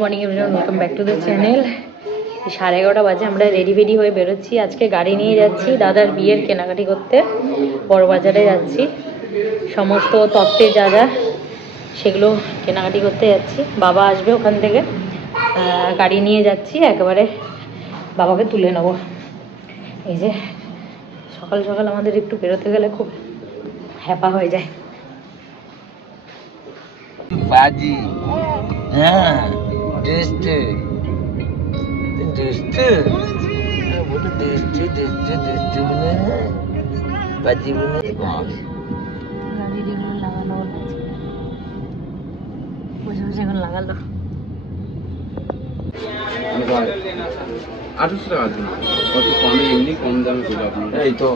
Morning everyone welcome back to the channel সাড়ে এগারোটা বাজে, আমরা রেডি ফেডি হয়ে বেরোচ্ছি। আজকে গাড়ি নিয়ে যাচ্ছি দাদার বিয়ের কেনাকাটি করতে। বড় বাজারে যাচ্ছি। সমস্ত তত্ত্বে যা যা, সেগুলো কেনাকাটি করতে যাচ্ছি। বাবা আসবে ওখান থেকে। গাড়ি নিয়ে যাচ্ছি, একেবারে বাবাকে তুলে নেব। এই যে, সকাল সকাল আমাদের একটু বেরোতে গেলে খুব হ্যাপা হয়ে যায়। বাজি। হ্যাঁ। টেস্ট টেস্ট বলে টেস্ট টেস্ট টেস্ট বলে বাজি বলে লাগালো আঠারোশো টাকার জন্য কত কমে এমনি কম দামে এই তো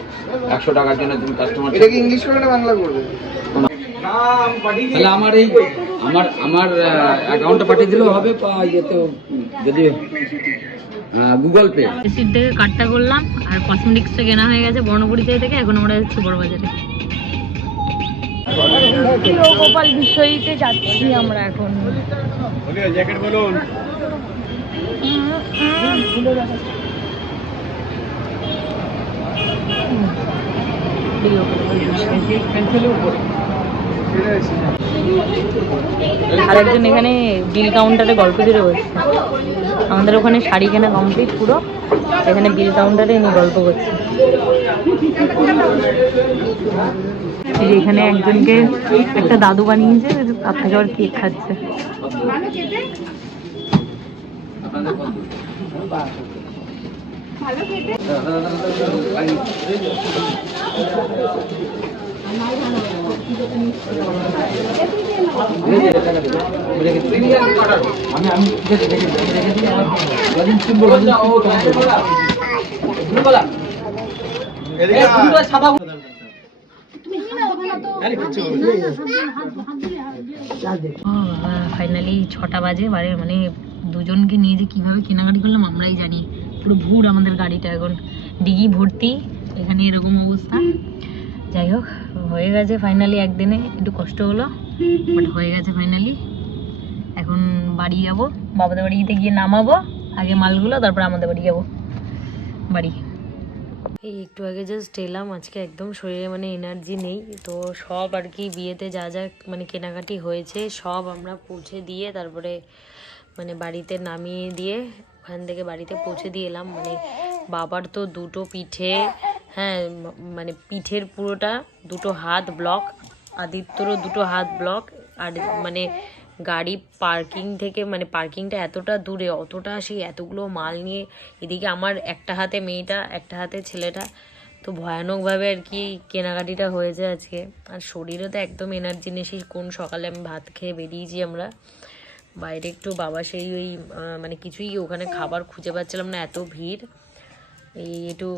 একশো টাকার জন্য তুমি কাস্টমার এটা কি ইংলিশ করবে না বাংলা করবে? তাহলে আমার এই আমার আমার অ্যাকাউন্টে পাঠিয়ে দিলেও হবে বা ইয়েতে যদি গুগল পে এসির থেকে কাটটা করলাম আর কসমেটিক্সটা কেনা হয়ে গেছে বর্ণপুরিতে থেকে এখন আমরা যাচ্ছি বড় বাজারে গোপাল বিষয়ীতে যাচ্ছি আমরা এখন। জ্যাকেট বলুন। আরেকজন এখানে বিল কাউন্টারে গল্প জুড়ে বসছে আমাদের ওখানে শাড়ি কেনা কমপ্লিট পুরো। এখানে বিল কাউন্টারে এনে গল্প করছে। এখানে একজনকে একটা দাদু বানিয়েছে, তার থেকে আবার কেক খাচ্ছে। আমি ফাইনালি ছটা বাজে, বারে মানে দুজনকে নিয়ে যে কীভাবে কেনাকাটি করলাম আমরাই জানি। পুরো ভুর আমাদের গাড়িটা এখন। ডিগি ভর্তি, এখানে এরকম অবস্থা। যাই হোক হয়ে গেছে ফাইনালি একদিনে, একটু কষ্ট হলো বাট হয়ে গেছে ফাইনালি এখন বাড়ি যাব, বাবাদের বাড়িতে গিয়ে নামাবো, আগে মালগুলো, তারপর আমাদের বাড়ি যাব। বাড়ি। এই একটু আগে জাস্ট এলাম, আজকে একদম শরীরে মানে এনার্জি নেই, তো সব আর কি বিয়েতে যা যা মানে কেনাকাটি হয়েছে, সব আমরা পৌঁছে দিয়ে তারপরে মানে বাড়িতে নামিয়ে দিয়ে ওখান থেকে বাড়িতে পৌঁছে দিয়ে এলাম। মানে বাবার তো দুটো পিঠে হ্যাঁ মানে পিঠের পুরোটা দুটো হাত ব্লক আদিত্যরও দুটো হাত ব্লক আর মানে গাড়ি পার্কিং থেকে মানে পার্কিংটা এতটা দূরে, অতটা সেই এতগুলো মাল নিয়ে এদিকে আমার একটা হাতে মেয়েটা, একটা হাতে ছেলেটা, তো ভয়ানকভাবে আর কি কেনাকাটিটা হয়েছে আজকে। আর শরীরে তো একদম এনার্জি নেই, সেই কোন সকালে আমি ভাত খেয়ে বেরিয়েছি আমরা। বাইরে একটু বাবা সেই ওই মানে কিছুই ওখানে খাবার খুঁজে পাচ্ছিলাম না, এত ভিড়। এই একটু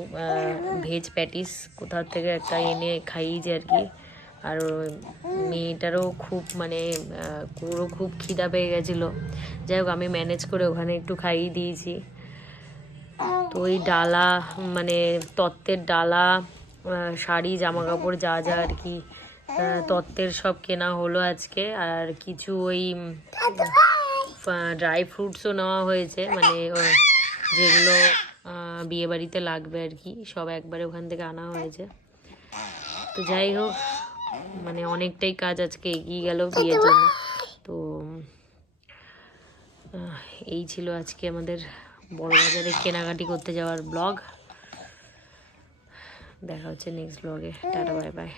ভেজ প্যাটিস কোথাও থেকে একটা এনে খাইয়েছি আর কি। আর মেয়েটারও খুব মানে আহ, খুব খিদা পেয়ে গেছিল। যাই হোক আমি ম্যানেজ করে ওখানে একটু খাইয়ে দিয়েছি। তো ওই ডালা মানে তত্ত্বের ডালা শাড়ি জামা কাপড় যা যা আর কি তত্ত্বের সব কেনা হলো আজকে। আর কিছু ওই ড্রাই ফ্রুটসও নেওয়া হয়েছে। মানে যেগুলো আহ, বিয়ে বাড়িতে লাগবে আর কি। সব একবারে ওখান থেকে আনা হয়েছে। তো যাই হোক মানে অনেকটাই কাজ আজকে এগিয়ে গেল বিয়ের জন্য। তো এই ছিল আজকে আমাদের বড় বাজারে কেনাকাটি করতে যাওয়ার ব্লগ। দেখা হচ্ছে নেক্সট ব্লগে টাটা বাই বাই